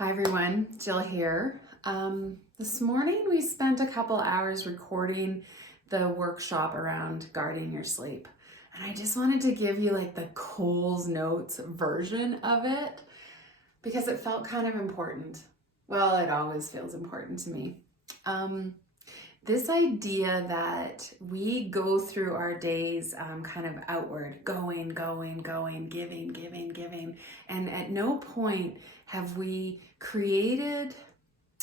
Hi everyone, Jill here. This morning we spent a couple hours recording the workshop around guarding your sleep. And I just wanted to give you like the Coles Notes version of it because it felt kind of important. Well, it always feels important to me. This idea that we go through our days kind of outward, going, giving, and at no point have we created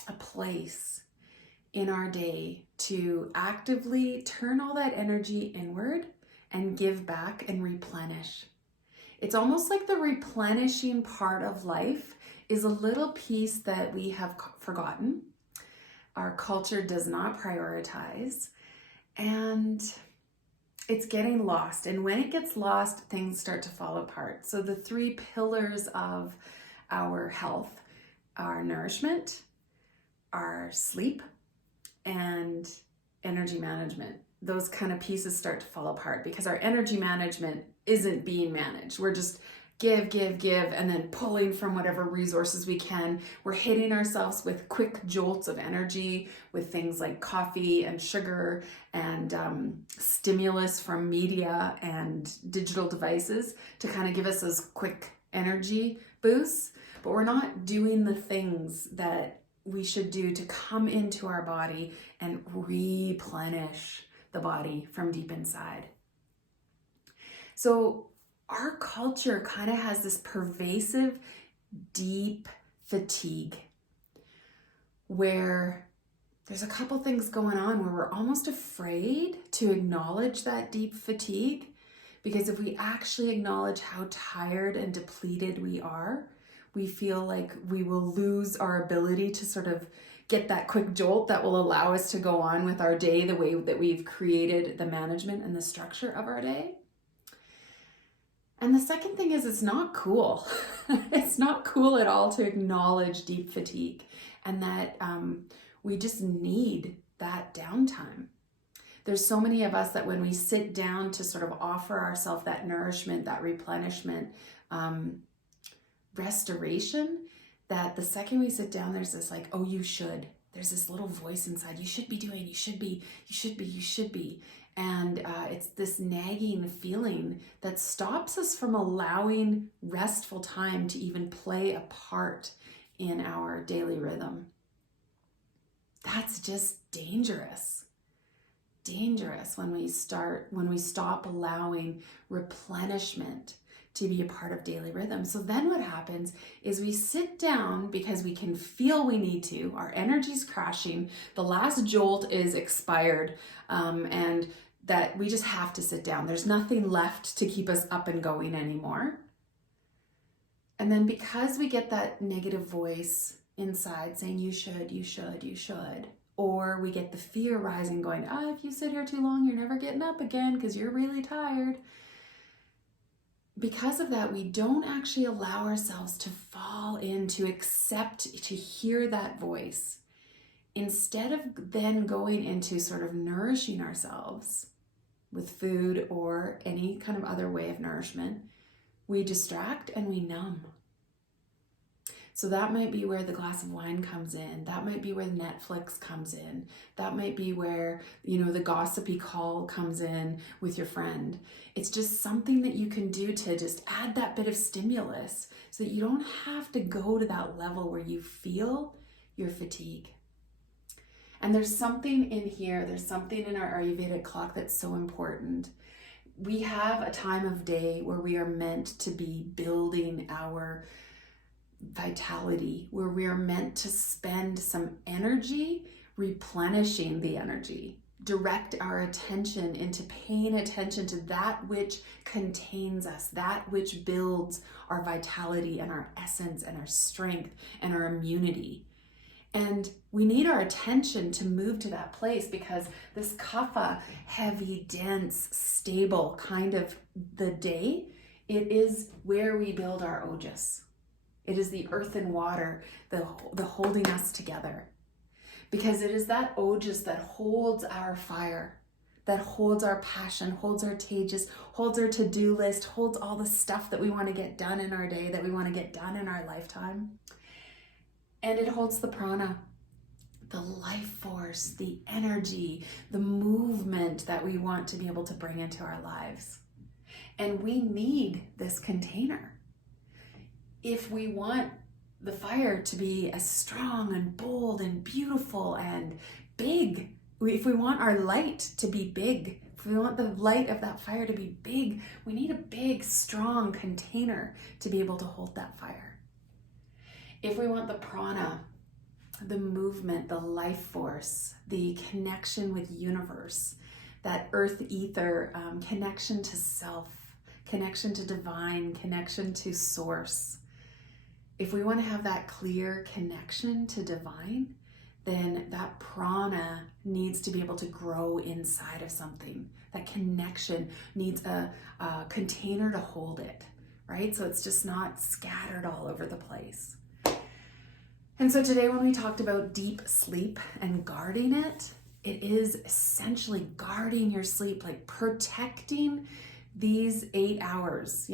a place in our day to actively turn all that energy inward and give back and replenish. It's almost like the replenishing part of life is a little piece that we have forgotten. Our culture does not prioritize, and it's getting lost. And when it gets lost, things start to fall apart. So the three pillars of our health are nourishment, our sleep, and energy management. Those kind of pieces start to fall apart because our energy management isn't being managed. We're just give, and then pulling from whatever resources we can. We're hitting ourselves with quick jolts of energy with things like coffee and sugar and stimulus from media and digital devices to kind of give us those quick energy boosts. But we're not doing the things that we should do to come into our body and replenish the body from deep inside. So our culture kind of has this pervasive, deep fatigue where there's a couple things going on where we're almost afraid to acknowledge that deep fatigue, because if we actually acknowledge how tired and depleted we are, we feel like we will lose our ability to sort of get that quick jolt that will allow us to go on with our day the way that we've created the management and the structure of our day. And the second thing is, it's not cool. It's not cool at all to acknowledge deep fatigue and that we just need that downtime. There's so many of us that when we sit down to sort of offer ourselves that nourishment, that replenishment, restoration, that the second we sit down, there's this like, oh, you should. There's this little voice inside. You should be doing, you should be. And it's this nagging feeling that stops us from allowing restful time to even play a part in our daily rhythm. That's just dangerous. Dangerous when we stop allowing replenishment to be a part of daily rhythm. So then what happens is we sit down because we can feel we need to, our energy's crashing, the last jolt is expired, and that we just have to sit down. There's nothing left to keep us up and going anymore. And then because we get that negative voice inside saying, you should, or we get the fear rising going, if you sit here too long, you're never getting up again because you're really tired. Because of that, we don't actually allow ourselves to fall in, to accept, to hear that voice. Instead of then going into sort of nourishing ourselves with food or any kind of other way of nourishment, we distract and we numb. So that might be where the glass of wine comes in. That might be where Netflix comes in. That might be where, the gossipy call comes in with your friend. It's just something that you can do to just add that bit of stimulus so that you don't have to go to that level where you feel your fatigue. And there's something in here, there's something in our Ayurvedic clock that's so important. We have a time of day where we are meant to be building our vitality, where we are meant to spend some energy replenishing the energy, direct our attention into paying attention to that which contains us, that which builds our vitality and our essence and our strength and our immunity. And we need our attention to move to that place because this kapha, heavy, dense, stable kind of the day, it is where we build our ojas. It is the earth and water, the holding us together. Because it is that ojas that holds our fire, that holds our passion, holds our tejas, holds our to-do list, holds all the stuff that we want to get done in our day, that we want to get done in our lifetime. And it holds the prana, the life force, the energy, the movement that we want to be able to bring into our lives. And we need this container. If we want the fire to be as strong and bold and beautiful and big, if we want our light to be big, if we want the light of that fire to be big, we need a big, strong container to be able to hold that fire. If we want the prana, the movement, the life force, the connection with universe, that earth ether, connection to self, connection to divine, connection to source. If we want to have that clear connection to divine, then that prana needs to be able to grow inside of something. That connection needs a container to hold it, right? So it's just not scattered all over the place. And so today when we talked about deep sleep and guarding it, it is essentially guarding your sleep, like protecting these 8 hours,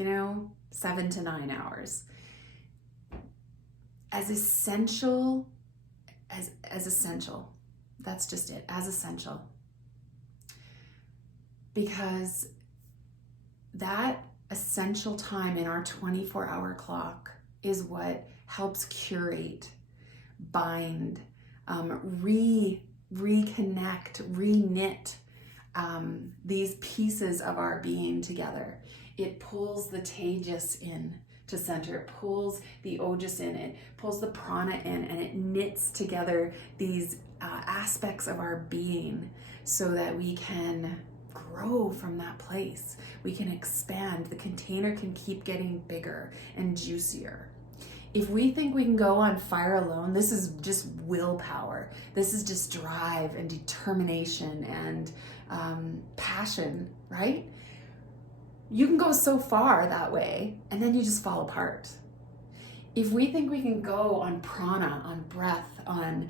7 to 9 hours. As essential. That's just it, as essential. Because that essential time in our 24-hour clock is what helps curate, bind, reconnect, reknit these pieces of our being together. It pulls the tejas in to center, it pulls the ojas in, it pulls the prana in, and it knits together these aspects of our being so that we can grow from that place. We can expand. The container can keep getting bigger and juicier. If we think we can go on fire alone, this is just willpower. This is just drive and determination and passion, right? You can go so far that way, and then you just fall apart. If we think we can go on prana, on breath, on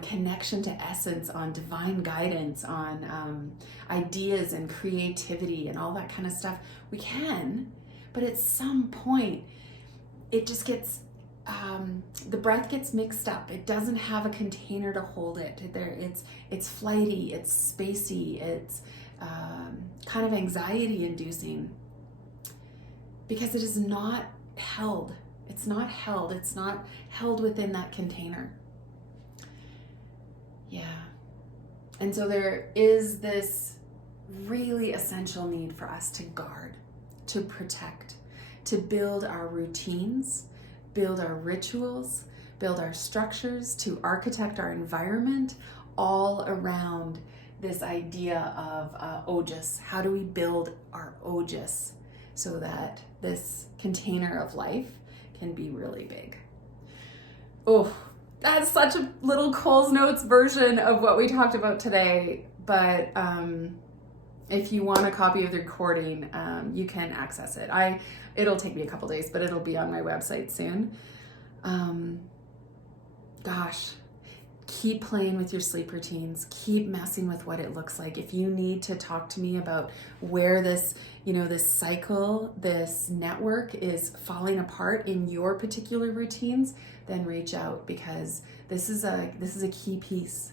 connection to essence, on divine guidance, on ideas and creativity and all that kind of stuff, we can, but at some point, it just gets, the breath gets mixed up. It doesn't have a container to hold it. It's flighty, it's spacey, it's kind of anxiety inducing because it is not held. It's not held. It's not held within that container. Yeah. And so there is this really essential need for us to guard, to protect, to build our routines, build our rituals, build our structures, to architect our environment all around this idea of ojas. How do we build our ojas so that this container of life can be really big? Oh, that's such a little Cole's Notes version of what we talked about today. But if you want a copy of the recording, you can access it. It'll take me a couple days, but it'll be on my website soon. Gosh, keep playing with your sleep routines. Keep messing with what it looks like. If you need to talk to me about where this, this cycle, this network is falling apart in your particular routines, then reach out, because this is a key piece.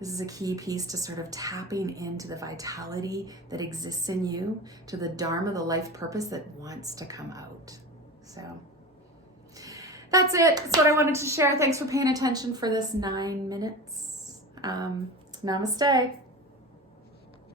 This is a key piece to sort of tapping into the vitality that exists in you, to the dharma, the life purpose that wants to come out. So that's it. That's what I wanted to share. Thanks for paying attention for this 9 minutes. Namaste.